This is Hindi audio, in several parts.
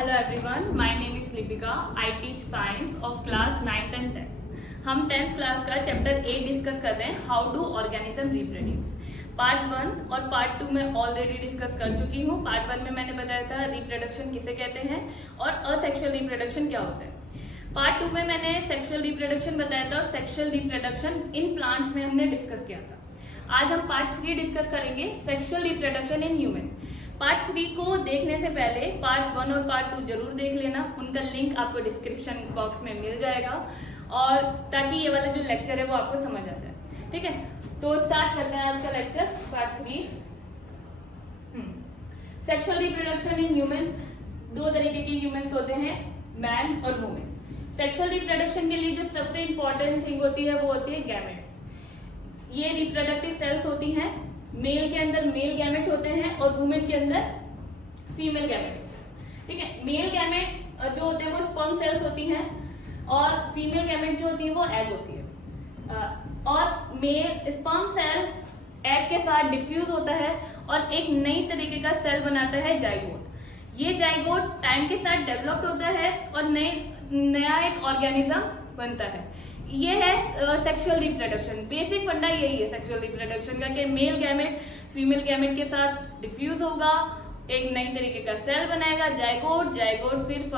Hello everyone, my name is Lipika. I teach science of class 9th and 10th। हम 10th क्लास का चैप्टर 8 डिस्कस कर रहे हैं, how do organism reproduce. Part 1 और पार्ट 2 में ऑलरेडी डिस्कस कर चुकी हूँ। पार्ट 1 में मैंने बताया था रिप्रोडक्शन किसे कहते हैं और असेक्सुअल रिप्रोडक्शन क्या होता है। पार्ट 2 में मैंने सेक्सुअल रिप्रोडक्शन बताया था और सेक्सुअल रिप्रोडक्शन इन प्लांट्स में हमने डिस्कस किया था। आज हम पार्ट 3 डिस्कस करेंगे, sexual reproduction in human. Part 3 को देखने से पहले पार्ट 1 और पार्ट 2 जरूर देख लेना, उनका लिंक आपको डिस्क्रिप्शन बॉक्स में मिल जाएगा और ताकि ये वाला जो लेक्चर है वो आपको समझ आ जाए। ठीक है, तो स्टार्ट करते हैं आज का lecture, part 3। Sexual reproduction in human. दो तरीके के ह्यूमंस होते हैं, मैन और वुमेन। सेक्सुअल रिप्रोडक्शन के लिए जो सबसे इंपॉर्टेंट थिंग होती है वो होती है गैमेट्स। ये रिप्रोडक्टिव सेल्स होती हैं। मेल के अंदर मेल गैमेट होते हैं और वुमेन के अंदर फीमेल गैमेट। ठीक है, मेल गैमेट जो होते हैं वो स्पर्म सेल्स होती हैं और फीमेल गैमेट जो होती है वो एग होती है। और मेल स्पर्म सेल एग के साथ डिफ्यूज होता है और एक नई तरीके का सेल बनाता है, जाइगोट। ये जाइगोट टाइम के साथ डेवलप्ड होता है और नया एक ऑर्गेनिज्म बनता है। ये है सेक्सुअल रिप्रोडक्शन। बेसिक फंडा यही है सेक्सुअल रिप्रोडक्शन का कि मेल गैमेट फीमेल गैमेट के साथ डिफ्यूज होगा, एक नई तरीके का सेल बनाएगा, जाइगोट फिर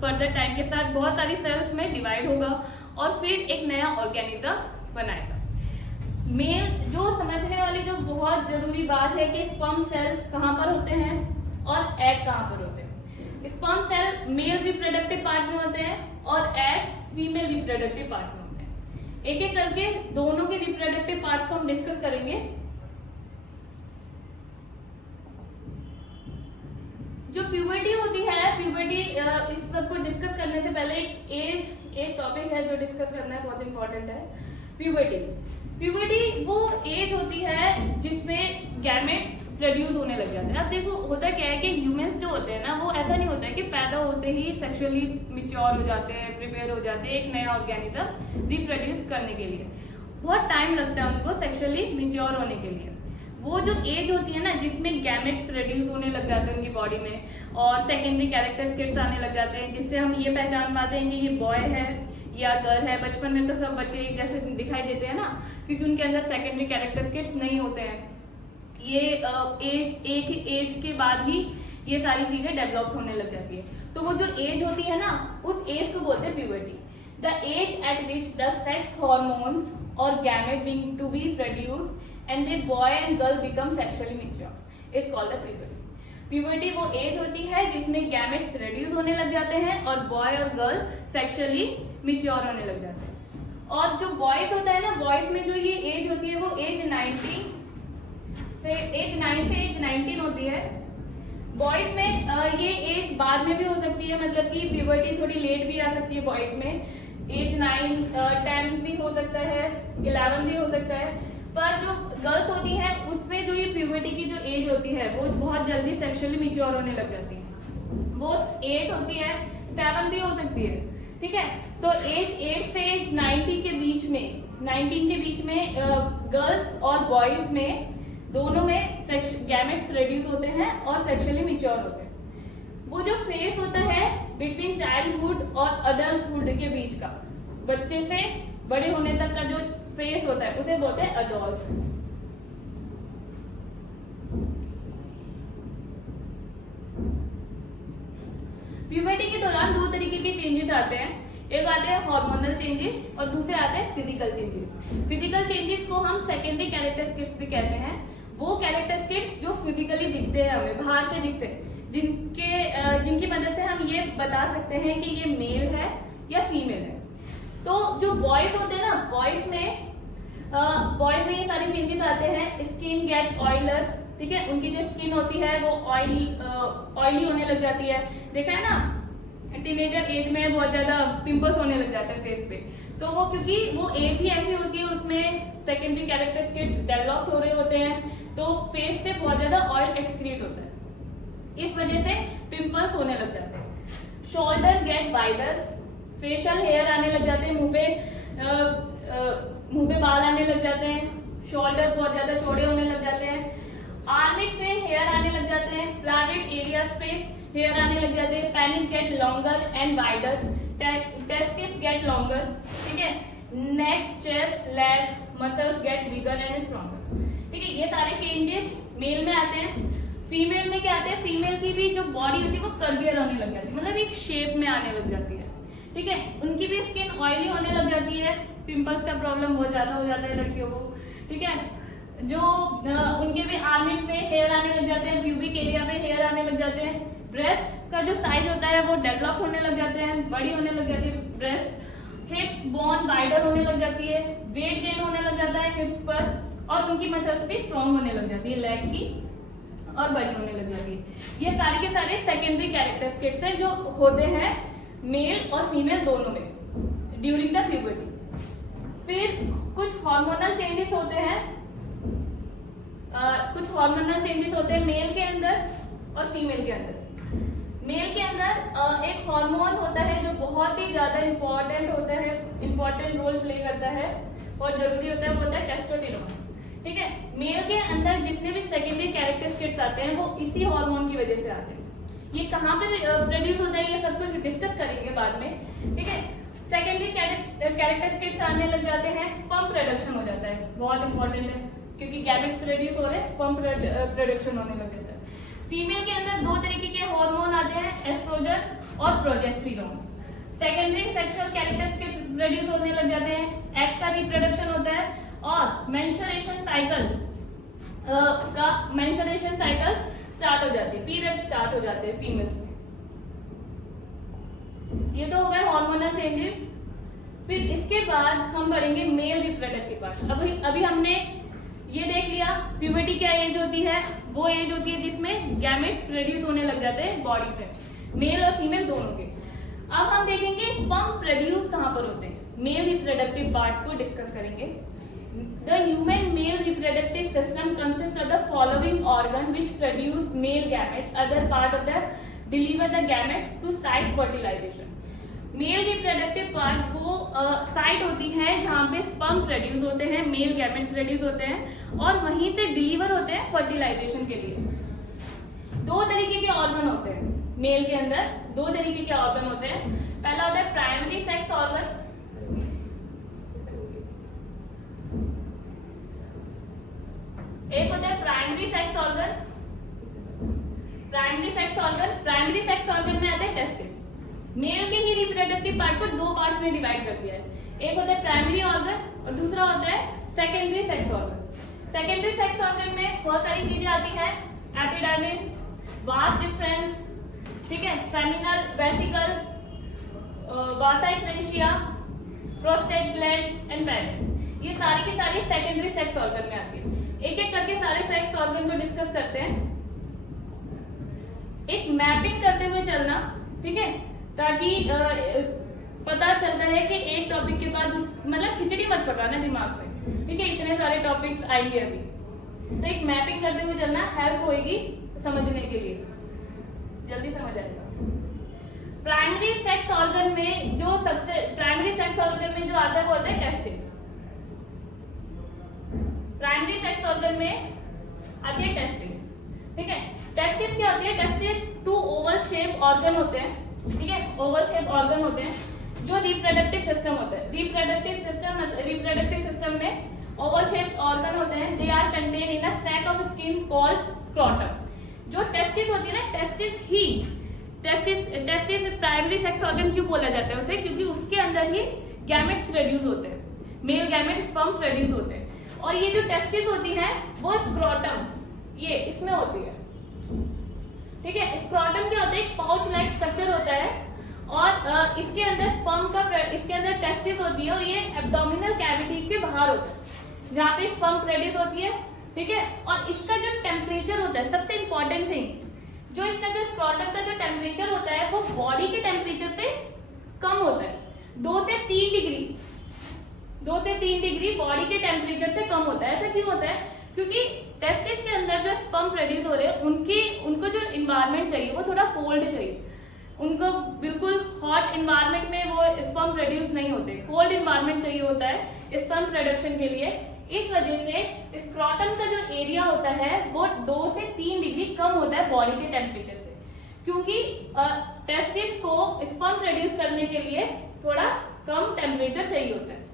फर्दर टाइम के साथ बहुत सारी सेल्स में डिवाइड होगा और फिर एक नया ऑर्गेनिज्म बनाएगा। मेल जो समझने वाली जो बहुत जरूरी बात है कि स्पर्म सेल कहाँ पर होते हैं और एग कहाँ पर होते हैं। Sperm cell male reproductive part में होते हैं और एग फीमेल रिप्रोडक्टिव पार्ट में होते हैं। एक एक करके दोनों के रिप्रोडक्टिव पार्ट्स को हम डिस्कस करेंगे। जो प्यूबर्टी होती है, प्यूबर्टी इस सबको डिस्कस करने से पहले एक टॉपिक है जो डिस्कस करना है, बहुत इंपॉर्टेंट है। प्यूबर्टी वो एज होती है जिसमें गैमेट्स प्रोड्यूस होने लग जाते हैं। अब देखो होता क्या है कि ह्यूमंस जो होते हैं ना, वो ऐसा नहीं होता है कि पैदा होते ही सेक्सुअली मैच्योर हो जाते हैं, प्रिपेयर हो जाते हैं एक नया ऑर्गेनिज्म रिप्रोड्यूस करने के लिए। बहुत टाइम लगता है उनको सेक्सुअली मैच्योर होने के लिए। वो जो एज होती है ना जिसमें गैमेट्स प्रोड्यूस होने लग जाते हैं उनकी बॉडी में और सेकेंडरी कैरेक्टरिस्टिक्स आने लग जाते हैं, जिससे हम ये पहचान पाते हैं कि ये बॉय है या गर्ल है। बचपन में तो सब बच्चे एक जैसे दिखाई देते हैं ना, क्योंकि उनके अंदर सेकेंडरी कैरेक्टरिस्टिक्स नहीं होते हैं। ये एक एज के बाद ही ये सारी चीजें डेवलप होने लग जाती है। तो वो जो एज होती है ना, उस एज को बोलते हैं puberty. The age at which the sex hormones और gamete being to be produced and the boy and girl become sexually mature is called the puberty. Puberty वो एज होती है जिसमें गैमेट्स प्रोड्यूस होने लग जाते हैं और बॉय और गर्ल सेक्सुअली मैच्योर होने लग जाते हैं। और जो बॉयज होता है ना, बॉयज में जो ये एज होती है वो एज 9 से एज 19 होती है। बॉयज में ये एज बाद में भी हो सकती है, मतलब कि प्यूबर्टी थोड़ी लेट भी आ सकती है बॉयज में। एज 9, 10 भी हो सकता है, 11 भी हो सकता है। पर जो गर्ल्स होती हैं उसमें जो ये प्यूबर्टी की जो एज होती है वो बहुत जल्दी सेक्सुअली मैच्योर होने लग जाती है। वो 8 होती है, 7 भी हो सकती है। ठीक है, तो एज 8 से एज 19 के बीच में गर्ल्स और बॉयज में दोनों में गैमेट्स प्रोड्यूस होते हैं और सेक्सुअली मैच्योर होते हैं। वो जो फेज होता है बिटवीन चाइल्डहुड और अडल्टहुड के बीच का, बच्चे से बड़े होने तक का जो फेज होता है उसे बोलते हैं अडल्ट। प्यूबर्टी के दौरान दो तरीके के चेंजेस आते हैं, एक आते हैं हार्मोनल चेंजेस और दूसरे आते हैं फिजिकल चेंजेस। फिजिकल चेंजेस को हम सेकेंडरी कैरेक्टरिस्टिक्स भी कहते हैं। वो कैरेक्टरिस्टिक्स जो फिजिकली दिखते हैं, हमें बाहर से दिखते हैं, जिनकी मदद से हम ये बता सकते हैं कि ये मेल है या फीमेल है। तो जो बॉयज होते हैं ना, बॉयज में ये सारे चेंजेस आते हैं। स्किन गेट ऑयलर, ठीक है, उनकी जो स्किन होती है वो ऑयली होने लग जाती है। देखा है ना, टीनेजर एज में बहुत ज्यादा पिंपल्स होने लग जाते हैं फेस पे। तो वो क्योंकि वो एज ही ऐसी होती है, उसमें सेकेंडरी कैरेक्टरिस्टिक्स डेवलप हो रहे होते हैं, तो फेस से बहुत ज्यादा ऑयल एक्सक्रीट होता है, इस वजह से पिंपल्स होने लग जाते हैं। Shoulder get wider, facial hair आने लग जाते हैं, मुंह पे बाल आने लग जाते हैं, शोल्डर बहुत ज्यादा चौड़े होने लग जाते हैं। आर्मिट पे हेयर आने लग जाते हैं, प्राइवेट एरियाज पे हेयर आने लग जाते हैं, penis get longer and wider, testis get longer, ठीक है, neck, chest, leg muscles get bigger and stronger, ठीक है। ये सारे चेंजेस मेल में आते हैं। फीमेल में क्या आते हैं, फीमेल की भी जो बॉडी होती है वो कर्वियर होने लग जाती है, मतलब एक शेप में आने लग जाती है, ठीक है। उनकी भी स्किन ऑयली होने लग जाती है, पिंपल्स का प्रॉब्लम बहुत ज्यादा हो जाता है लड़कियों को, ठीक है। जो उनके भी आर्म्स में हेयर आने लग जाते हैं, प्यूबिक एरिया पे हेयर आने लग जाते हैं, ब्रेस्ट का जो साइज होता है वो डेवलप होने लग जाते हैं, बड़ी होने लग जाती है ब्रेस्ट, हिप्स बोन वाइडर होने लग जाती है, वेट गेन होने लग जाता है हिप्स पर, और उनकी मसल्स भी स्ट्रॉन्ग होने लग जाती है लेग की, और बड़ी होने लग जाती है। ये सारे के सारे सेकेंडरी कैरेक्टरिस्टिक्स हैं जो होते हैं मेल और फीमेल दोनों में ड्यूरिंग द प्यूबर्टी। फिर कुछ हार्मोनल चेंजेस होते हैं, मेल के अंदर और फीमेल के अंदर। मेल के अंदर एक हार्मोन होता है जो बहुत ही ज्यादा इंपॉर्टेंट रोल प्ले करता है, बहुत जरूरी होता है, वो होता है टेस्टोस्टेरोन, ठीक है। मेल के अंदर जितने भी सेकेंडरी कैरेक्टरिस्टिक्स आते हैं वो इसी हार्मोन की वजह से आते हैं। ये कहाँ पे प्रोड्यूस होता है ये सब कुछ डिस्कस करेंगे बाद में, ठीक है। सेकेंडरी कैरेक्टरिस्टिक्स आने लग जाते हैं, स्पर्म प्रोडक्शन हो जाता है, बहुत इंपॉर्टेंट है क्योंकि गैमेट्स प्रोड्यूस हो रहे हैं, स्पर्म प्रोडक्शन होने लग जाता है। फीमेल के अंदर दो तरीके के हार्मोन आते हैं, एस्ट्रोजन और progesterone. Secondary sexual characteristics produce होने लग जाते हैं, एग का रिप्रोडक्शन होता है, और मेंस्ट्रुएशन साइकिल स्टार्ट हो जाती है, पीरियड स्टार्ट हो जाते हैं फीमेल्स में। ये तो हो गए हार्मोनल चेंजेस। फिर इसके बाद हम पढ़ेंगे मेल रिप्रोडक्टिव पार्ट। अभी हमने ये देख लिया प्यूबर्टी क्या एज होती है, वो एज होती है जिसमें गैमेट्स प्रोड्यूस होने लग जाते हैं बॉडी पे, मेल और फीमेल दोनों के। अब हम देखेंगे स्पर्म प्रोड्यूस कहाँ पर होते हैं, मेल रिप्रोडक्टिव पार्ट को डिस्कस करेंगे। The human male reproductive system consists of the following organ which produce male gamete, other part of the deliver the gamete to site fertilization। Mail reproductive part वो साइट होती है जहाँ पे स्पर्म प्रोड्यूस होते हैं, मेल गैमेट प्रोड्यूस होते हैं और वहीं से डिलीवर होते हैं फर्टिलाइजेशन के लिए। दो तरीके के ऑर्गन होते हैं मेल के अंदर, दो तरीके के ऑर्गन होते हैं। पहला होता है प्राइमरी सेक्स ऑर्गन, एक होता है primary sex organ. Primary sex organ में आता है टेस्टिस। मेल के ही रिप्रोडक्टिव पार्ट को दो पार्ट्स में डिवाइड कर दिया है, एक होता है प्राइमरी ऑर्गन और दूसरा होता है secondary sex organ. Secondary sex organ में बहुत सारी चीजें आती है, एपिडर्मिस, वास डिफरेंस, ठीक है, seminal vesicle, vasa efferentia, prostate gland and penis. ये सारी की सारी सेकेंडरी सेक्स ऑर्गन में आती है। एक एक करके सारे सेक्स ऑर्गन को डिस्कस करते हैं, एक मैपिंग करते हुए चलना, ठीक है, ताकि पता चलता है कि एक टॉपिक के बाद मतलब खिचड़ी मत पकाना दिमाग में, ठीक है, इतने सारे टॉपिक्स आएंगे अभी, तो एक मैपिंग करते हुए चलना हेल्प होगी समझने के लिए, जल्दी समझ आएगा। प्राइमरी सेक्स ऑर्गन में जो आता है वो होता है टेस्टिस। प्राइमरी सेक्स ऑर्गन में आती है टेस्टिस, ठीक है। टेस्टिस क्या होती है, testis two oval shape organ होते हैं, ठीक है, ओवल शेप ऑर्गन होते हैं जो रिप्रोडक्टिव सिस्टम होता है। रिप्रोडक्टिव सिस्टम में ओवल शेप ऑर्गन होते हैं, they are contain in a sac of skin called scrotum. जो टेस्टिस होती है ना, टेस्टिस प्राइमरी सेक्स ऑर्गन क्यों बोला जाता है उसे, क्योंकि उसके अंदर ही गैमेट्स प्रोड्यूस होते हैं, मेल गैमेट स्पर्म प्रोड्यूस होते हैं। और ये जो टेस्टिस होती है वो स्क्रोटम, ये इसमें होती है, ठीक है। स्क्रोटम क्या होता है, एक पाउच लाइक स्ट्रक्चर होता है और इसके अंदर टेस्टिस होती है और ये एब्डोमिनल कैविटी के बाहर होता है जहाँ पे स्पर्म प्रोड्यूस होती है, ठीक है। और इसका जो टेम्परेचर होता है, सबसे इंपॉर्टेंट थिंग, जो इसका जो स्क्रोटम का जो टेम्परेचर होता है वो बॉडी के टेम्परेचर से कम होता है, 2 से 3 डिग्री बॉडी के टेम्परेचर से कम होता है। ऐसा क्यों होता है, क्योंकि टेस्टिस के अंदर जो स्पर्म प्रोड्यूस हो रहे हैं उनको जो इन्वायरमेंट चाहिए वो थोड़ा कोल्ड चाहिए, उनको बिल्कुल हॉट इन्वायरमेंट में वो स्पर्म प्रोड्यूस नहीं होते, कोल्ड इन्वायरमेंट चाहिए होता है स्पर्म प्रोडक्शन के लिए। इस वजह से स्क्रोटम का जो एरिया होता है वो 2 से 3 डिग्री कम होता है बॉडी के टेम्परेचर से। क्योंकि टेस्टिस को स्पर्म प्रोड्यूस करने के लिए थोड़ा कम टेम्परेचर चाहिए होता है।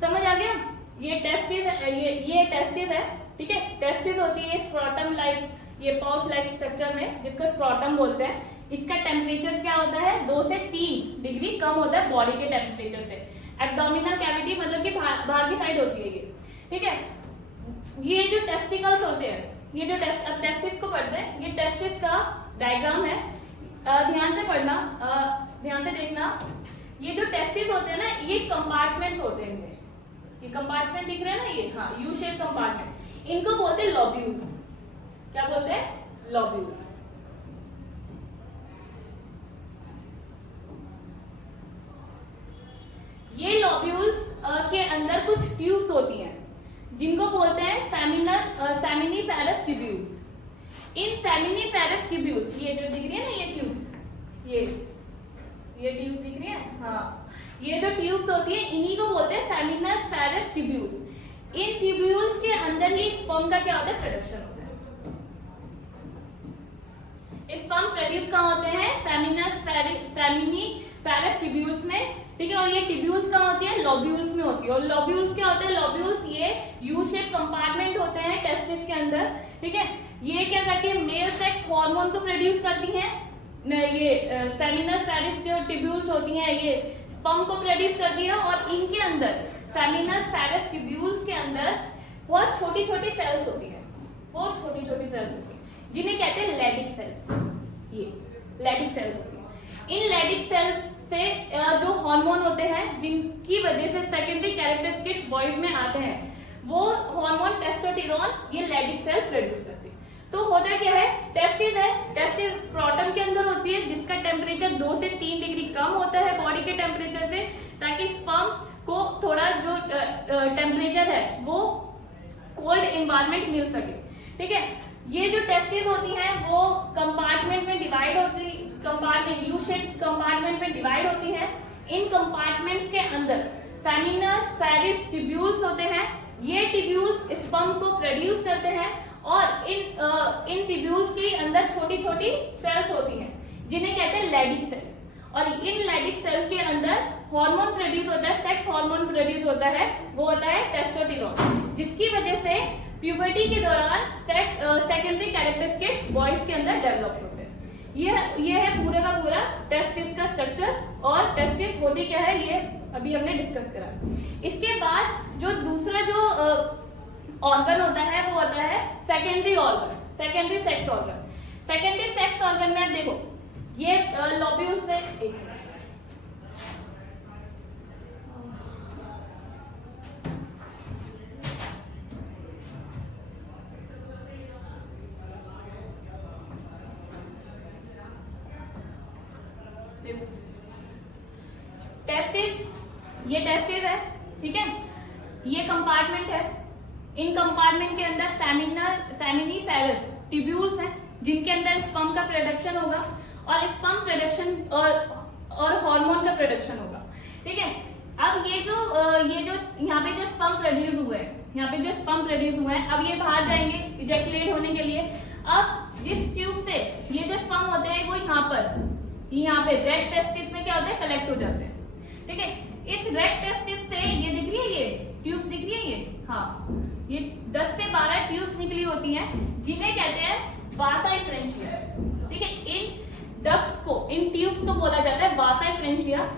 समझ आ गया? ये टेस्टिस है, ठीक है। टेस्टिस होती है स्क्रोटम लाइक, ये पाउच लाइक स्ट्रक्चर में, जिसको स्क्रोटम बोलते हैं। इसका टेम्परेचर क्या होता है? 2 से 3 डिग्री कम होता है बॉडी के टेम्परेचर से। एब्डोमिनल कैविटी मतलब कि बाहर की साइड होती है ये, ठीक है। ये जो टेस्टिकल्स होते हैं, ये जो अब टेस्टिस को पढ़ते हैं, ये टेस्टिस का डायग्राम है। ध्यान से पढ़ना, ध्यान से देखना। ये जो टेस्टिस होते हैं ना, ये कंपार्टमेंट होते हैं। ये कंपार्टमेंट दिख रहे हैं ना, ये, हाँ, यू शेप कंपार्टमेंट। इनको बोलते हैं लोब्यूल्स। क्या बोलते हैं? लोब्यूल्स। ये लोब्यूल्स के अंदर कुछ ट्यूब्स होती हैं, जिनको बोलते हैं सेमिनिफेरस ट्यूब्यूल्स। इन सेमिनिफेरस ट्यूब्यूल्स, ये जो दिख रही है ना, ये ट्यूब्स, ये ट्यूब्स दिख रही है, हाँ, ये जो ट्यूब्स होती है, इन्हीं को बोलते हैं सेमिनिफेरस ट्यूब्यूल्स। इन ट्यूब्यूल्स के अंदर ही स्पर्म का क्या होता है? प्रोडक्शन होता है। स्पर्म प्रोड्यूस कहाँ होते हैं? सेमिनिफेरस ट्यूब्यूल्स में, ठीक है। और ये ट्यूब्यूल्स कहाँ होती है? लोब्यूल्स में होती है। और लोब्यूल्स क्या होते हैं? लोब्यूल्स ये यू शेप कंपार्टमेंट होते हैं टेस्टिस के अंदर, ठीक है। ये क्या करती है? मेल सेक्स हार्मोन को प्रोड्यूस करती हैं। ये सेमिनिफेरस जो ट्यूब्यूल्स होती हैं, ये स्पर्म को प्रोड्यूस करती है। और इनके अंदर, सेमिनिफेरस ट्यूब्यूल्स के अंदर बहुत छोटी छोटी सेल्स होती है, बहुत छोटी छोटी सेल्स होती है, जिन्हें कहते हैं लैडिक सेल। ये लैडिक सेल होती है। इन लैडिक सेल से जो हार्मोन होते हैं, जिनकी वजह से सेकेंडरी कैरेक्टरिस्टिक्स बॉयज में आते हैं, वो हार्मोन टेस्टोस्टेरोन ये लैडिक सेल प्रोड्यूस करते हैं। तो होता क्या है? टेस्टिस है, टेस्टिस स्क्रोटम के अंदर होती है, जिसका टेम्परेचर 2 से 3 डिग्री कम होता है बॉडी के टेम्परेचर से, ताकि स्पर्म को थोड़ा जो टेम्परेचर है वो कोल्ड एनवायरनमेंट मिल सके, ठीक है। ये जो टेस्टिस होती हैं वो कंपार्टमेंट में डिवाइड होती, कंपार्टमेंट यू शेप कंपार्टमेंट में डिवाइड होती है। इन कंपार्टमेंट्स के अंदर सेमिनिफेरस ट्यूब्यूल्स होते हैं। ये ट्यूब्यूल्स स्पर्म को प्रोड्यूस करते हैं, और इन ट्यूब्यूल्स के अंदर छोटी छोटी सेल्स होती हैं, जिन्हें कहते हैं लैडिक सेल। और इन लैडिक सेल के अंदर हार्मोन प्रोड्यूस होता है, सेक्स हार्मोन प्रोड्यूस होता है, वो होता है टेस्टोस्टेरोन, जिसकी वजह से प्यूबर्टी के दौरान सेकेंडरी कैरेक्टरिस्टिक्स बॉयज के अंदर डेवलप होते हैं। ये है पूरा का पूरा टेस्टिस का स्ट्रक्चर। और टेस्टिस होती क्या है, ये अभी हमने डिस्कस करा। इसके बाद जो दूसरा जो ऑर्गन होता है, वो होता है secondary organ, secondary sex organ. Secondary sex organ में आप देखो, ये लोब्यूल्स है, एक टेस्टिस, ये टेस्टिस है, ठीक है। ये कंपार्टमेंट है। इन कंपार्टमेंट के अंदर सेमिनिफेरस ट्यूब्यूल्स हैं, जिनके अंदर स्पर्म का प्रोडक्शन होगा, और स्पर्म प्रोडक्शन और हार्मोन का प्रोडक्शन होगा, ठीक है। अब ये जो यहाँ पे जो स्पर्म प्रोड्यूस हुए हैं, यहाँ पे जो स्पर्म प्रोड्यूस हुए हैं, अब ये बाहर जाएंगे इजैकुलेट होने के लिए। अब जिस ट्यूब से ये जो स्पर्म होते हैं, वो यहाँ पे रेड टेस्टिस में क्या होता है? कलेक्ट हो जाते हैं, ठीक है। इस रेड टेस्टिस से ये दिख रही है, ये ट्यूब दिख रही है, ये, हाँ, ये 10 से 12 ट्यूब्स निकली होती हैं, जिन्हें कहते हैं वासा फ्रेंशिया, ठीक है। इन डक्ट्स को, इन ट्यूब्स को बोला जाता है वासा फ्रेंशिया।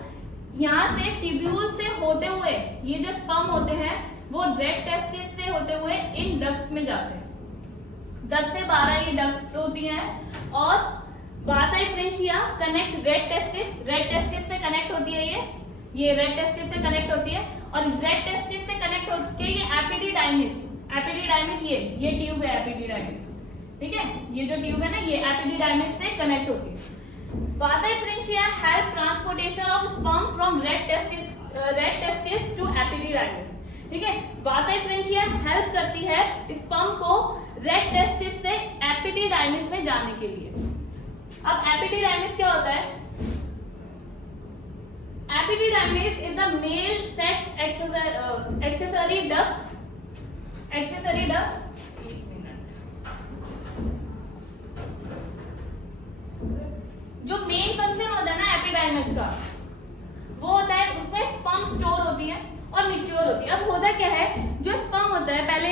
यहाँ से ट्यूब्यूल से होते हुए ये जो स्पर्म होते हैं, वो रेड टेस्टिस से होते हुए इन डक्ट्स में जाते हैं। 10 से 12 ये डक्ट होती हैं, और वासा फ्रेंशिया कनेक्ट रेड टेस्टिस से कनेक्ट होती है, ये रेड टेस्टिस से कनेक्ट होती है। और रेड टेस्टिस से कनेक्ट होकर ये एपिडिडाइमिस, ये ट्यूब है एपिडिडाइमिस, ठीक है। ये जो ट्यूब है ना, ये एपिडिडाइमिस से कनेक्ट होती है। Vasa efferentia help transportation of sperm from rete testis to epididymis, ठीक है। वासा फ्रेंशिया हेल्प करती है स्पर्म को रेड टेस्टिस से एपिडिडाइमिस में जाने के लिए। अब एपिडिडाइमिस क्या होता है? Epididymis is the male sex accessory duct. एक मिनट। जो मेन फंक्शन होता है ना एपिडाइमिस का, वो होता है उसमें स्पर्म स्टोर होती है और मैच्योर होती है। अब होता क्या है, जो स्पर्म होता है पहले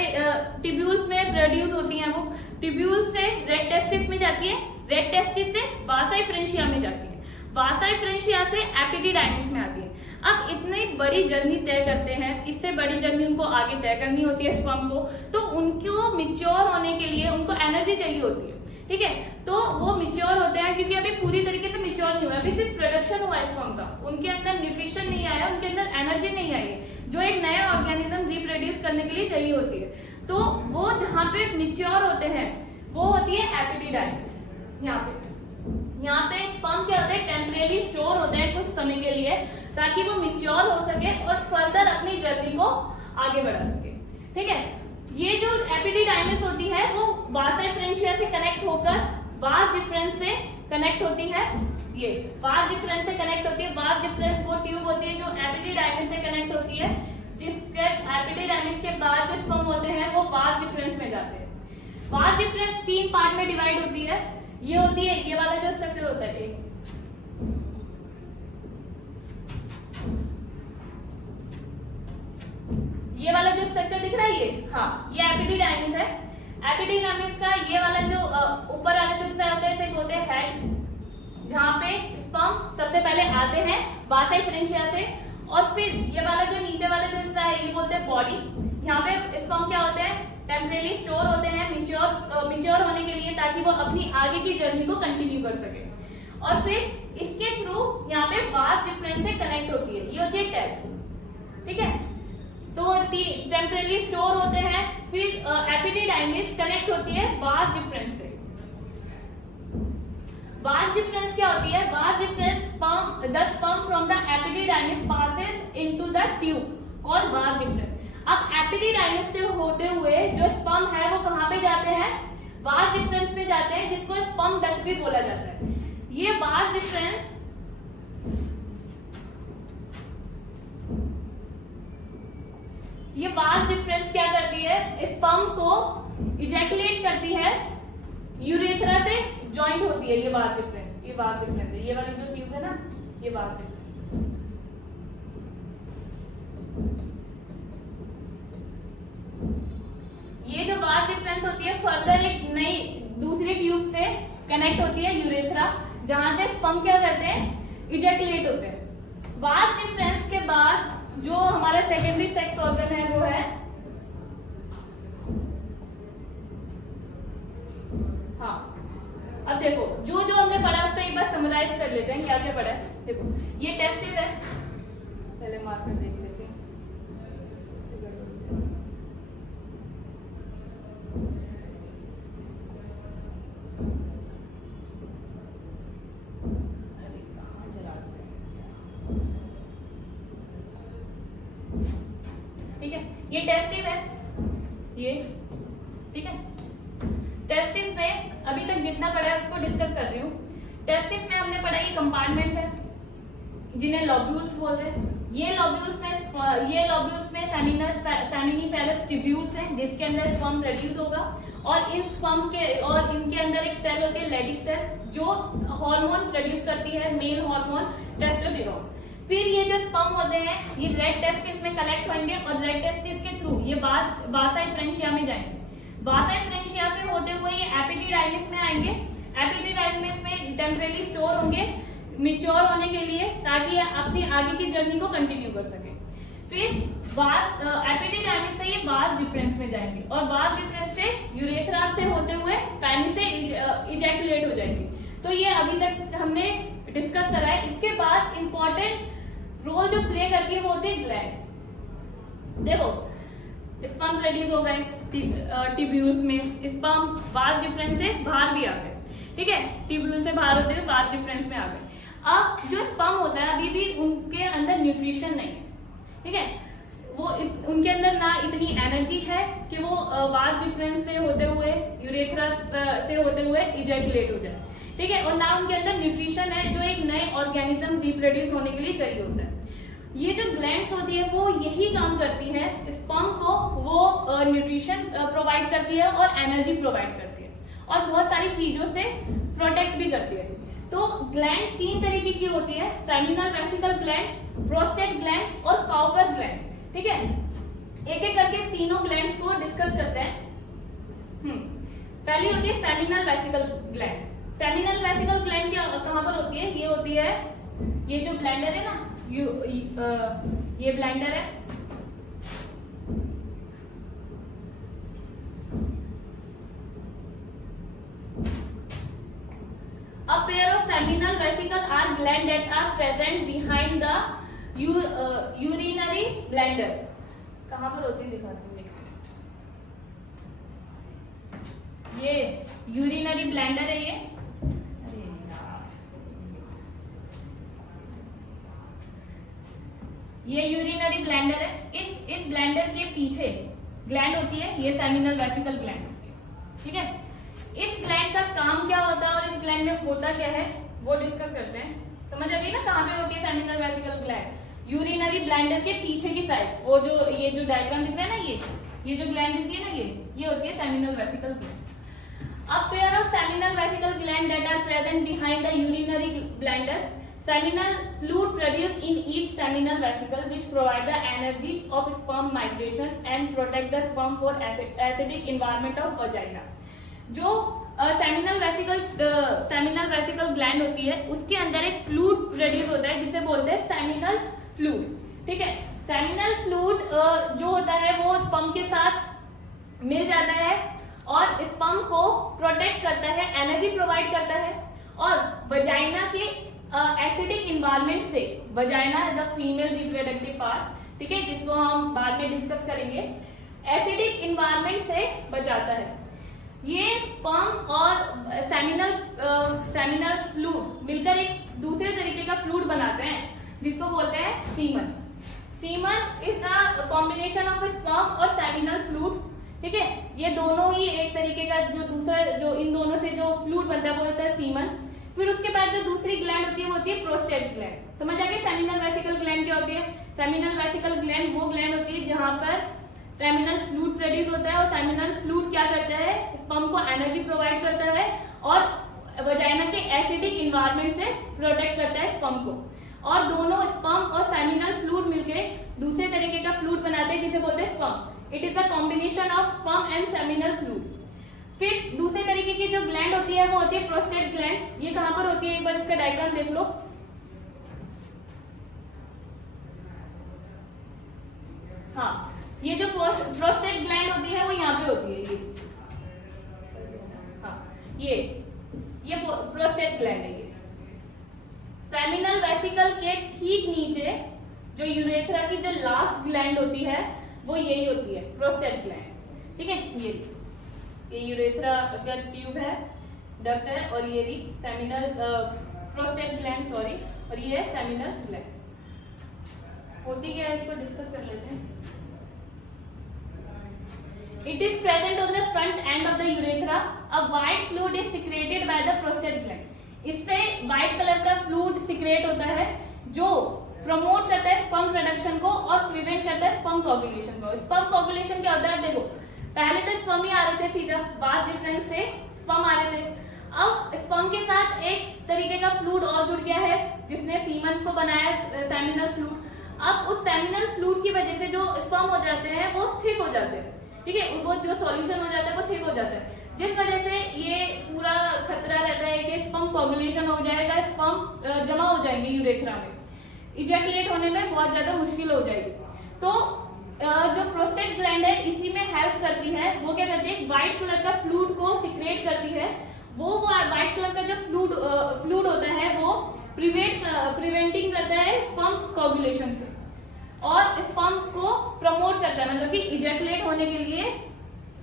टिब्यूल्स में प्रोड्यूस होती हैं, वो टिब्यूल्स से रेड टेस्टिस में जाती है, रेड टेस्टिस से वासा एफरेंशिया में जाती है, वासा एफरेंशिया से एपिडिडाइमिस में आती है। अब इतनी बड़ी जर्नी तय करते हैं, इससे बड़ी जर्नी उनको आगे तय करनी होती है स्पर्म को, तो उनको मैच्योर होने के लिए उनको एनर्जी चाहिए होती है, ठीक है। तो वो मैच्योर होते हैं क्योंकि अभी पूरी तरीके से मैच्योर नहीं हुआ, अभी सिर्फ प्रोडक्शन हुआ है स्पर्म का, उनके अंदर न्यूट्रिशन नहीं आया, उनके अंदर एनर्जी नहीं आई है जो एक नया ऑर्गेनिज्म रिप्रोड्यूस करने के लिए चाहिए होती है। तो वो जहाँ पे मैच्योर होते हैं वो होती है एपिडिडाइमिस। यहाँ पे स्पर्म क्या होते हैं, टेम्परेरी स्टोर होते हैं कुछ समय के लिए, ताकि वो मैच्योर हो सके और फर्दर अपनी जर्नी को आगे बढ़ा सके, ठीक है। ये जो एपिडिडाइमिस होती है वो वासा एफरेंशिया से कनेक्ट होकर वास डिफरेंस से कनेक्ट होती है, ये वास डिफरेंस से कनेक्ट होती है। वास डिफरेंस वो ट्यूब होती है जो एपिडिडाइमिस से कनेक्ट होती है, जिसके एपिडिडाइमिस के बाद जो स्पर्म होते हैं वो वास डिफरेंस में जाते हैं। वास डिफरेंस 3 पार्ट में डिवाइड होती है, ये होती है, ये वाला जो स्ट्रक्चर होता है, ये वाला जो स्ट्रक्चर दिख रहा है ये, हाँ ये एपिडिडाइमिस है। एपिडिडाइमिस का ये वाला जो ऊपर वाला जो हिस्सा होता है इसे बोलते हैं हेड, जहाँ पे स्पर्म सबसे पहले आते हैं वासा एफरेंशिया से, और फिर ये वाला जो नीचे वाला जो हिस्सा है ये बोलते हैं बॉडी। यहाँ पे स्पर्म क्या होते हैं, टेम्परेरी स्टोर होते हैं मैच्योर होने के लिए, ताकि वो अपनी आगे की जर्नी को कंटिन्यू कर सके। और फिर इसके थ्रू यहाँ पे वास डिफरेंस से कनेक्ट होती है, ये होती है टेप, ठीक है। तो टेम्परेरी स्टोर होते हैं, फिर एपिडिडाइमिस कनेक्ट होती है वास डिफरेंस से। वास डिफरेंस क्या होती है, vas deferens the sperm from the epididymis passes into the tube called vas deferens. अब एपिडिडाइमिस से होते हुए जो स्पर्म है वो कहाँ पे जाते हैं, वास डिफरेंस पे जाते हैं, जिसको स्पर्म डक्ट भी बोला जाता है। ये वास डिफरेंस क्या करती है, स्पर्म को इजैकुलेट करती है, यूरेथ्रा से जॉइंट होती है। ये वास डिफरेंस है, ये वाली जो ट्यूब है ना, ये वास डिफरेंस। ये जो वास डिफरेंस होती है फर्दर एक नई दूसरी ट्यूब से कनेक्ट होती है, यूरेथ्रा, जहां से स्पर्म क्या करते हैं, इजैकुलेट होते हैं। वास डिफरेंस के बाद जो हमारा सेकेंडरी सेक्स ऑर्गन है वो है, हाँ अब देखो जो जो हमने पढ़ा उसको एक बार समराइज कर लेते हैं, क्या क्या पढ़ा है। देखो ये टेस्टिस है, पहले मार्कर देख लेते हैं। ठीक है, ये टेस्टिस है, ये ठीक है। टेस्टिस में अभी तक जितना पढ़ा है उसको डिस्कस कर रही हूँ। टेस्टिस में हमने पढ़ा ये कंपार्टमेंट है जिन्हें लॉब्यूल्स बोलते हैं। ये लॉब्यूल्स में सेमिनिफेरस ट्यूब्यूल्स हैं जिसके अंदर स्पर्म प्रोड्यूस होगा, और इन स्पर्म के और इनके अंदर एक सेल होती है लेडिक सेल, जो हार्मोन प्रोड्यूस करती है, मेल हार्मोन टेस्टोस्टेरोन। फिर ये जो स्पर्म होते हैं ये रेड टेस्टिस में कलेक्ट होंगे और रेड टेस्टिस के थ्रू ये वासा एफरेंशिया में जाएंगे। वासा एफरेंशिया से होते हुए ये एपिडिडाइमिस में आएंगे। एपिडिडाइमिस में टेम्परेरी स्टोर होंगे मैच्योर होने के लिए, ताकि अपनी आगे की जर्नी को कंटिन्यू कर सके। फिर एपिडिडाइमिस से ये वास डिफरेंस में जाएंगे और वास डिफरेंस से यूरेथ्रा से होते हुए पेनिस से इजैकुलेट हो जाएंगे। तो ये अभी तक हमने डिस्कस करा है। इसके बाद इंपॉर्टेंट रोल जो प्ले करती है वो होती है ग्लैंड्स। देखो स्पर्म प्रोड्यूस हो गए टिब्यूल्स में, स्पर्म वास डिफरेंस से बाहर भी आ गए, ठीक है, टिब्यूल से बाहर होते हुए वास डिफरेंस में आ गए। अब जो स्पर्म होता है अभी भी उनके अंदर न्यूट्रिशन नहीं है, ठीक है, वो उनके अंदर ना इतनी एनर्जी है कि वो वास डिफरेंस से होते हुए यूरेथ्रा से होते हुए इजैकुलेट हो जाए, ठीक है, और ना उनके अंदर न्यूट्रिशन है जो एक नए ऑर्गेनिज्म रिप्रोड्यूस होने के लिए चाहिए होता है। ये जो ग्लैंड्स होती है वो यही काम करती है, स्पर्म को वो न्यूट्रिशन प्रोवाइड करती है और एनर्जी प्रोवाइड करती है और बहुत सारी चीजों से प्रोटेक्ट भी करती है। तो ग्लैंड 3 तरीके की होती है, seminal vesicle gland, prostate gland और काउपर ग्लैंड। ठीक है, एक एक करके तीनों ग्लैंड्स को डिस्कस करते हैं। पहली होती है seminal vesicle gland. Seminal vesicle gland कहां पर होती है? ये होती है, ये जो ब्लैंडर है ना, ये ब्लैंडर है, a pair of seminal vesicles are glands that are present behind the urinary bladder। कहां पर होती है दिखाती हूँ, ये यूरिनरी ब्लैंडर है ये। अरे यार, ये यूरिनरी ब्लैंडर है। इस ब्लैंडर के पीछे ग्लैंड होती है, ये सेमिनल वेसिकल ग्लैंड होती है। ठीक है, इस ग्लैंड का काम क्या होता है और इस ग्लैंड में होता क्या है वो डिस्कस करते हैं। समझ आ गई ना कहां पे होती है seminal vesicle gland? Urinary bladder के पीछे की साइड, वो जो ये जो डायग्राम दिख रहा है ना, ये जो ग्लैंड दिख रही है ना, ये होती है seminal vesicle gland. A pair of seminal vesical glands that are present behind the urinary bladder. Seminal fluid produced in each seminal vesicle, which provide the energy of sperm migration and protect the sperm for acidic environment of vagina. जो सेमिनल वेसिकल ग्लैंड होती है, उसके अंदर एक फ्लूइड प्रोड्यूस होता है जिसे बोलते हैं सेमिनल फ्लूइड। ठीक है, सेमिनल फ्लूइड जो होता है वो स्पर्म के साथ मिल जाता है और स्पर्म को प्रोटेक्ट करता है, एनर्जी प्रोवाइड करता है और वजाइना के एसिडिक इन्वायरमेंट से, vagina is the female reproductive part, ठीक है, जिसको हम बाद में डिस्कस करेंगे, एसिडिक इन्वायरमेंट से बचाता है। ये स्पर्म और सेमिनल फ्लूइड मिलकर एक दूसरे तरीके का फ्लूइड बनाते हैं जिसको बोलते हैं semen. Semen is the combination of sperm और सेमिनल फ्लूइड। ठीक है, ये दोनों ही एक तरीके का, जो इन दोनों से जो फ्लूइड बनता है वो होता है सीमन। फिर उसके बाद जो दूसरी ग्लैंड होती है वो होती है प्रोस्टेट ग्लैंड। समझ आ गया सेमिनल वेसिकल ग्लैंड क्या होती है? सेमिनल वेसिकल ग्लैंड वो ग्लैंड होती है जहां पर सेमिनल फ्लूइड प्रोड्यूस होता है और सेमिनल फ्लूइड क्या करता है? स्पर्म को एनर्जी प्रोवाइड करता है और वजाइना के एसिडिक इन्वायरमेंट से प्रोटेक्ट करता है स्पर्म को। और दोनों स्पर्म और सेमिनल फ्लूइड मिलके दूसरे तरीके का फ्लूइड बनाते हैं जिसे बोलते हैं sperm. It is the combination of sperm and seminal fluid. फिर दूसरे तरीके की जो ग्लैंड होती है वो होती है प्रोस्टेट ग्लैंड। ये कहां पर होती है? एक बार इसका डायग्राम देख लो। हाँ, ये जो प्रोस्टेट ग्लैंड होती है वो यहाँ पे होती है, ये प्रोस्टेट ग्लैंड है। ये सेमिनल वेसिकल के ठीक नीचे जो यूरेथ्रा की जो लास्ट ग्लैंड होती है वो यही होती है, प्रोस्टेट ग्लैंड। ठीक है, ये यूरेथ्रा का ट्यूब है, डक्ट है, और ये भी सेमिनल प्रोस्टेट ग्लैंड, सॉरी, और ये है सेमिनल ग्लैंड। होती क्या है इसको डिस्कस कर लेते हैं। It is present on the front end of the urethra. A white fluid is secreted by the prostate gland. इससे व्हाइट कलर का फ्लूइड सिक्रेट होता है जो प्रमोट करता है स्पर्म प्रोडक्शन को और प्रिवेंट करता है स्पर्म कोगुलेशन को। स्पर्म कोगुलेशन क्या होता है? देखो, पहले तो स्पर्म ही आ रहे थे सीधा, वास्ट डिफरेंस से स्पर्म आ रहे थे। अब स्पर्म के साथ एक तरीके का फ्लूइड और जुड़ गया है जिसने सीमन को बनाया, सेमिनल फ्लूइड। अब उस सेमिनल फ्लूइड की वजह से जो स्पर्म हो जाते हैं वो थिक हो जाते हैं। ठीक है, वो जो सॉल्यूशन हो जाता है वो थिक हो जाता है, जिस वजह से ये पूरा खतरा रहता है कि स्पर्म कोगुलेशन हो जाएगा, स्पर्म जमा हो जाएंगे यूरेथ्रा में, इजैकुलेट होने में बहुत ज्यादा मुश्किल हो जाएगी। तो जो प्रोस्टेट ग्लैंड है इसी में हेल्प करती है। वो क्या करती है? व्हाइट कलर का फ्लूइड को सिक्रेट करती है। वो व्हाइट कलर का जो फ्लूइड होता है वो प्रिवेंटिंग करता है स्पर्म कोगुलेशन से और स्पर्म को प्रमोट करता है, मतलब कि इजैकुलेट होने के लिए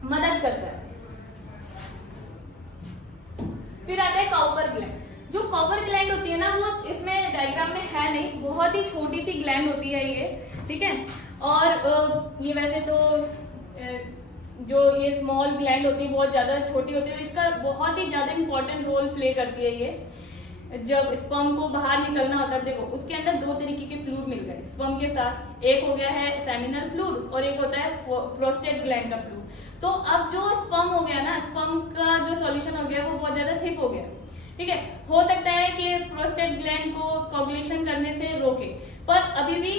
मदद करता है। फिर आता है काउपर ग्लैंड। जो काउपर ग्लैंड होती है ना, वो इसमें डायग्राम में है नहीं, बहुत ही छोटी सी ग्लैंड होती है ये। ठीक है, और ये वैसे तो जो ये स्मॉल ग्लैंड होती है बहुत ज्यादा छोटी होती है और इसका बहुत ही ज्यादा इंपॉर्टेंट रोल प्ले करती है ये। जब स्पर्म को बाहर निकलना होता है, देखो उसके अंदर दो तरीके के फ्लूइड मिल गए स्पर्म के साथ, एक हो गया है सेमिनल फ्लूइड और एक होता है प्रोस्टेट ग्लैंड का फ्लूइड। तो अब जो स्पर्म हो गया ना, स्पर्म का जो सॉल्यूशन हो गया वो बहुत ज्यादा थिक हो गया। ठीक है। हो सकता है कि प्रोस्टेट ग्लैंड को कोगुलेशन करने से रोके, पर अभी भी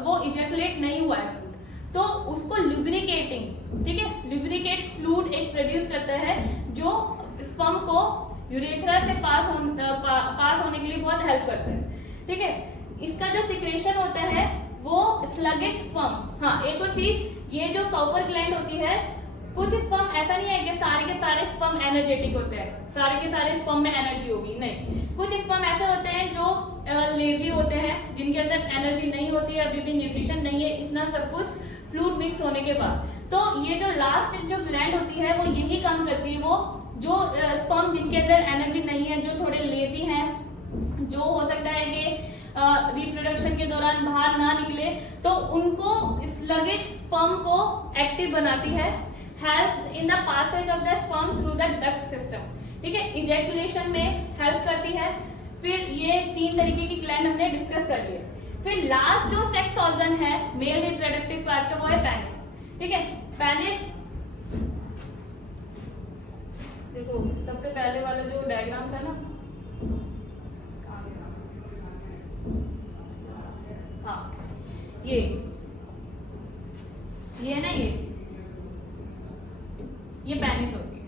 वो इजैकुलेट नहीं हुआ है फ्लूइड, तो उसको लुब्रिकेटिंग, ठीक है, लुब्रिकेट फ्लूइड एक प्रोड्यूस करता है जो स्पर्म को यूरेथ्रा से पास होने के लिए बहुत हेल्प करता है, ठीक है। इसका जो सिक्रेशन होता है वो स्लगिश स्पर्म। हाँ, एक और चीज, ये जो कॉपर ग्लैंड होती है, कुछ स्पर्म ऐसा नहीं है कि सारे के सारे स्पर्म एनर्जेटिक होते हैं, सारे के सारे स्पर्म में एनर्जी होगी, नहीं। कुछ स्पर्म ऐसे होते हैं जो लेजी होते हैं, जिनके अंदर एनर्जी नहीं होती है, अभी भी न्यूट्रिशन नहीं है, इतना सब कुछ फ्लूइड मिक्स होने के बाद। तो ये जो लास्ट जो ग्लैंड होती है वो यही काम करती है, वो जो स्पर्म जिनके अंदर एनर्जी नहीं है, जो थोड़े लेजी हैं, जो हो सकता है कि रिप्रोडक्शन के दौरान बाहर ना निकले, तो उनको स्लगिश स्पर्म को एक्टिव बनाती है, help in the passage of the sperm through the duct system, ठीक है, इजैकुलेशन में हेल्प करती है। फिर ये 3 तरीके की ग्लैंड हमने डिस्कस कर लिए। फिर लास्ट जो सेक्स ऑर्गन है मेल रिप्रोडक्टिव पार्ट का, वो है पेनिस, ठीक है। पेनिस, देखो सबसे पहले वाला जो डायग्राम था ना, हाँ, ये है ना, ये पेनिस होती है,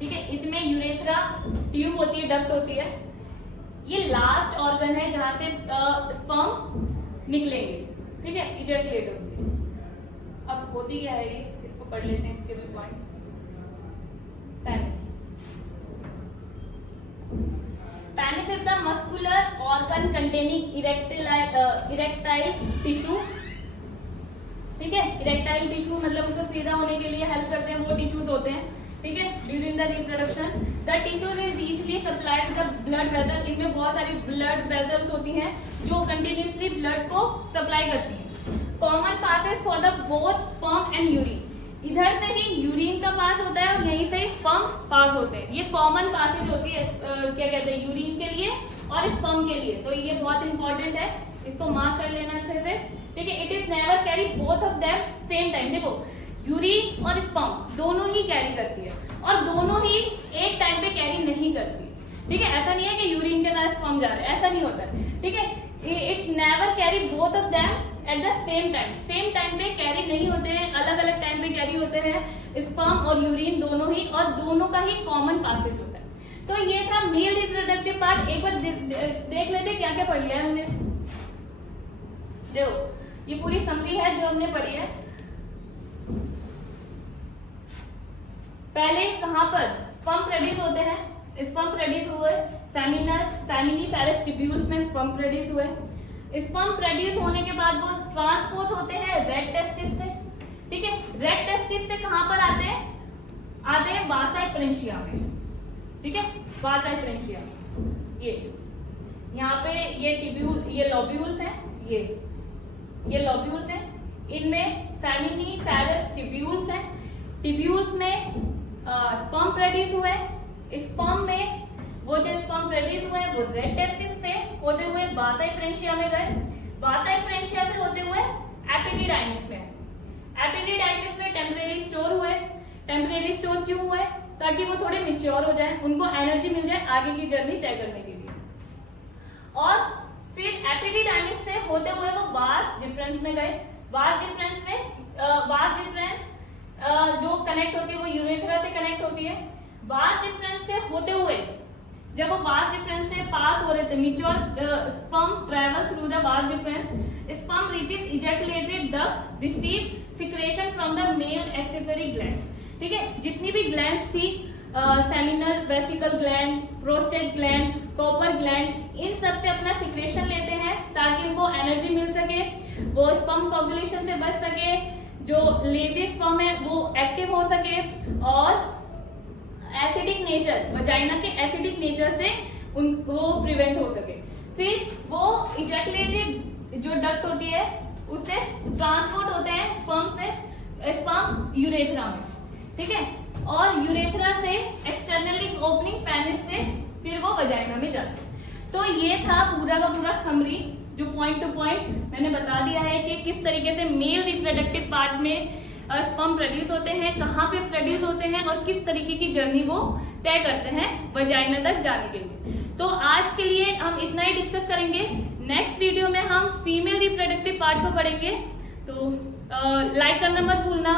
ठीक है। इसमें यूरेथ्रा ट्यूब होती है, डक्ट होती है। ये लास्ट ऑर्गन है जहां से स्पर्म निकलेंगे, ठीक है, इजैकुलेट होंगे। अब होती क्या है ये, इसको पढ़ लेते हैं, इसके भी point. Penis is the muscular organ containing erectile tissue, ठीक है। इरेक्टाइल टिश्यू मतलब उसको सीधा होने के लिए हेल्प करते हैं वो टिश्यूज होते हैं, ठीक है, during the reproduction. The tissues is richly supplied the blood vessel. इनमें बहुत सारी ब्लड वेसल्स होती हैं जो कंटिन्यूसली ब्लड को सप्लाई करती हैं। Common passes for the both sperm and urine. इधर से ही यूरिन का पास होता है और यहीं से ही स्पर्म पास होते हैं। ये कॉमन पासेज होती है, क्या कहते हैं, यूरिन के लिए और स्पर्म के लिए। तो ये बहुत इंपॉर्टेंट है, इसको मार्क कर लेना अच्छे से, ठीक है। It is never carry both of them same time. देखो, यूरिन और स्पर्म दोनों ही कैरी करती है और दोनों ही एक टाइम पे कैरी नहीं करती, ठीक है। ऐसा नहीं है कि यूरिन के साथ स्पर्म जा रहा है, ऐसा नहीं होता है, ठीक है। It never carry both of them at the same time. Same time पे कैरी नहीं होते हैं, अलग अलग टाइम पे कैरी होते हैं स्पर्म और यूरिन दोनों ही, और दोनों का ही कॉमन पासेज होता है। तो ये था मेल रिप्रोडक्टिव पार्ट। एक बार देख लेते क्या क्या पढ़ लिया हमने। देखो, ये पूरी समरी है जो हमने पढ़ी है। पहले कहां पर स्पर्म प्रोड्यूस होते हैं, स्पर्म प्रोड्यूस हुए सेमिनिफेरस ट्यूब्यूल्स में स्पर्म प्रोड्यूस हुए। स्पर्म प्रोड्यूस होने के बाद वो ट्रांसपोर्ट होते हैं रेड टेस्टिस से, ठीक है। रेड टेस्टिस से कहां पर आते हैं वासा फ्रेंशिया में, ठीक है, वासा फ्रेंशिया। ये यहाँ पे ये ट्यूब्यूल, ये लॉब्यूल्स हैं, ये लॉब्यूल्स हैं, इनमें सेमिनिफेरस ट्यूब्यूल्स हैं। ट्यूब्यूल्स में स्पर्म प्रोड्यूस हुए। स्पर्म में वो जो स्पर्म प्रोड्यूस हुए वो रेड टेस्टिस से होते हुए वासा फ्रेंशिया में गए। वासा फ्रेंशिया से होते हुए एपिडिडाइमिस में। एपिडिडाइमिस में टेम्परेरी स्टोर हुए। टेम्परेरी स्टोर क्यों हुए? ताकि वो थोड़े मैच्योर हो जाए, उनको एनर्जी मिल जाए आगे की जर्नी तय करने के लिए। और फिर एपिडिडाइमिस से होते हुए वो वास डिफरेंस में गए। वास डिफरेंस जो कनेक्ट होती है वो यूरेथ्रा से कनेक्ट होती है। वास डिफरेंस से होते हुए जब वो वास डिफरेंस से पास हो रहे थे, mature sperm travel through the vas deferens, sperm reaches ejaculated duct, receive secretion from the male accessory gland, ठीक है। जितनी भी ग्लैंड्स थी, seminal vesicle gland, prostate gland, Cowper gland, इन सब से अपना सिक्रेशन लेते हैं ताकि उनको एनर्जी मिल सके, वो स्पर्म कोगुलेशन से बच सके, जो लेजी स्पर्म है वो एक्टिव हो सके, और एसिडिक नेचर, वजाइना के एसिडिक नेचर से उनको प्रिवेंट हो सके। फिर वो इजैकुलेटेड जो डक्ट होती है उससे ट्रांसपोर्ट होते हैं स्पर्म यूरेथ्रा में, ठीक है। और यूरेथ्रा से एक्सटर्नली ओपनिंग पेनिस से फिर वो वजाइना में जाते हैं। तो ये था पूरा का पूरा समरी, जो पॉइंट टू पॉइंट मैंने बता दिया है कि किस तरीके से मेल रिप्रोडक्टिव पार्ट में स्पर्म प्रोड्यूस होते हैं, कहाँ पे प्रोड्यूस होते हैं और किस तरीके की जर्नी वो तय करते हैं वजाइना तक जाने के लिए। तो आज के लिए हम इतना ही डिस्कस करेंगे। नेक्स्ट वीडियो में हम फीमेल रिप्रोडक्टिव पार्ट को पढ़ेंगे। तो लाइक करना मत भूलना।